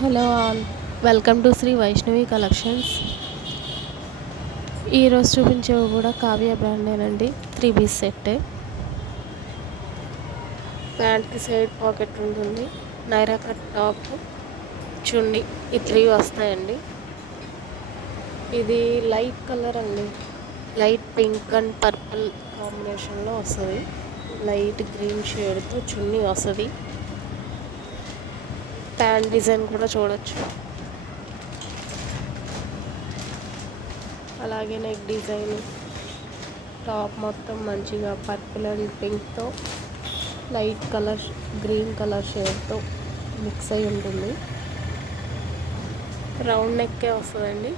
Hello all, welcome to Shri Vaishnavi collections. ఈరోజు చూపించేవి కూడా కావ్య బ్రాండేనండి. 3 పీస్ సెట్. ప్యాంట్కి సైడ్ పాకెట్ ఉంటుంది. నైరా కట్ టాప్, చున్నీ, ఈ 3 వస్తాయండి. ఇది లైట్ కలర్ అండి, లైట్ పింక్ అండ్ పర్పుల్ కాంబినేషన్లో వస్తుంది. లైట్ గ్రీన్ షేడ్తో చున్నీ వస్తుంది. ప్యాంట్ డిజైన్ కూడా చూడొచ్చు. అలాగే నెక్ డిజైన్, టాప్ మొత్తం మంచిగా పర్పుల్ అండ్ పింక్తో లైట్ కలర్ గ్రీన్ కలర్ షేడ్తో మిక్స్ అయి ఉంటుంది. రౌండ్ నెక్కే వస్తుందండి.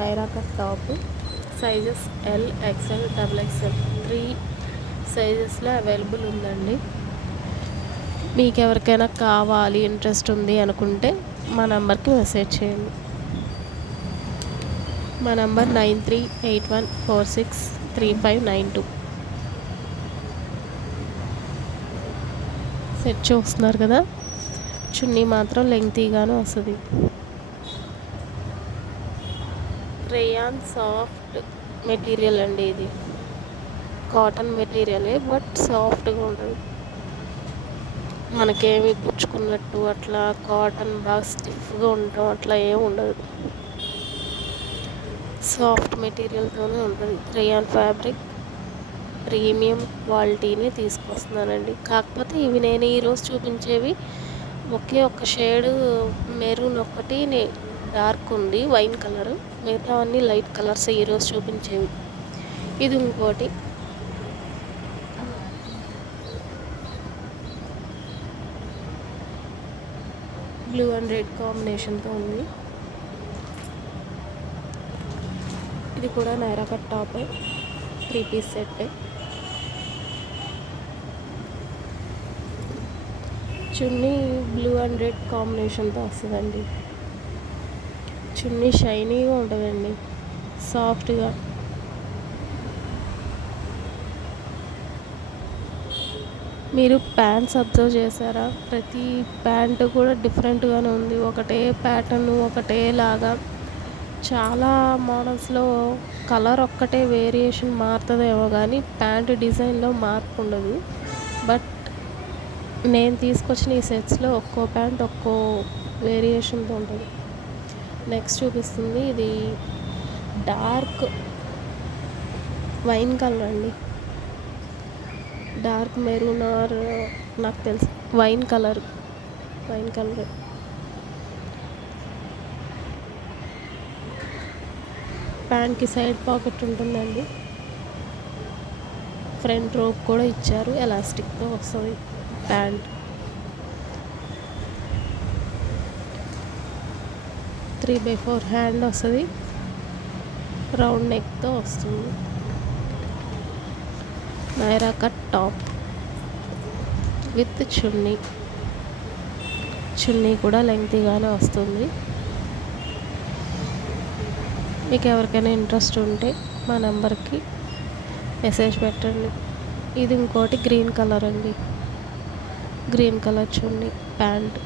Naira cut top, sizes L, XL, XXL 3 సైజెస్లో అవైలబుల్ ఉందండి. మీకు ఎవరికైనా కావాలి, ఇంట్రెస్ట్ ఉంది అనుకుంటే మా నెంబర్కి మెసేజ్ చేయండి. మా నెంబర్ 9381463592. సెట్ చూస్తున్నారు కదా, చున్నీ మాత్రం లెంగ్తీగానే వస్తుంది. రేయాన్ సాఫ్ట్ మెటీరియల్ అండి. ఇది కాటన్ మెటీరియలే, బట్ సాఫ్ట్గా ఉంటుంది. మనకేమి పుచ్చుకున్నట్టు అట్లా కాటన్ బాగా స్టిఫ్గా ఉండటం అట్లా ఏమి ఉండదు. సాఫ్ట్ మెటీరియల్తోనే ఉంటుంది. రేయాన్ ఫ్యాబ్రిక్ ప్రీమియం క్వాలిటీని తీసుకొస్తున్నానండి. కాకపోతే ఇవి నేను ఈరోజు చూపించేవి ఒకే ఒక్క షేడ్ మెరూన్ ఒకటి డార్క్ ఉంది, వైన్ కలర్. మిగతా అన్నీ లైట్ కలర్స్ ఈరోజు చూపించేవి. ఇది ఇంకోటి బ్లూ అండ్ రెడ్ కాంబినేషన్తో ఉంది. ఇది కూడా Naira cut top, 3 piece set. Chunni blue and red కాంబినేషన్తో వస్తుందండి. చున్నీ షైనీగా ఉంటుందండి, సాఫ్ట్గా. మీరు ప్యాంట్స్ అబ్జర్వ్ చేశారా? ప్రతి ప్యాంట్ కూడా డిఫరెంట్గానే ఉంది. ఒకటే ప్యాటర్న్, ఒకటే లాగా. చాలా మోడల్స్లో కలర్ ఒక్కటే వేరియేషన్ మారుతుందేమో కానీ ప్యాంట్ డిజైన్లో మార్పు ఉండదు. బట్ నేను తీసుకొచ్చిన ఈ సెట్స్లో ఒక్కో ప్యాంట్ ఒక్కో వేరియేషన్తో ఉంటుంది. నెక్స్ట్ చూపిస్తుంది, ఇది డార్క్ వైన్ కలర్ అండి. డార్క్ మెరూన్ ఆర్ నాకు తెలుసు వైన్ కలర్. ప్యాంట్కి సైడ్ పాకెట్ ఉంటుందండి. ఫ్రంట్ రోప్ కూడా ఇచ్చారు, ఎలాస్టిక్తో వస్తుంది ప్యాంట్. 3/4 హ్యాండ్ వస్తుంది, రౌండ్ నెక్తో వస్తుంది. నైరా కట్ టాప్ విత్ చున్నీ కూడా లెంగ్తీగానే వస్తుంది. మీకు ఎవరికైనా ఇంట్రెస్ట్ ఉంటే మా నెంబర్కి మెసేజ్ పెట్టండి. ఇది ఇంకోటి గ్రీన్ కలర్ అండి. గ్రీన్ కలర్ చున్నీ, ప్యాంట్.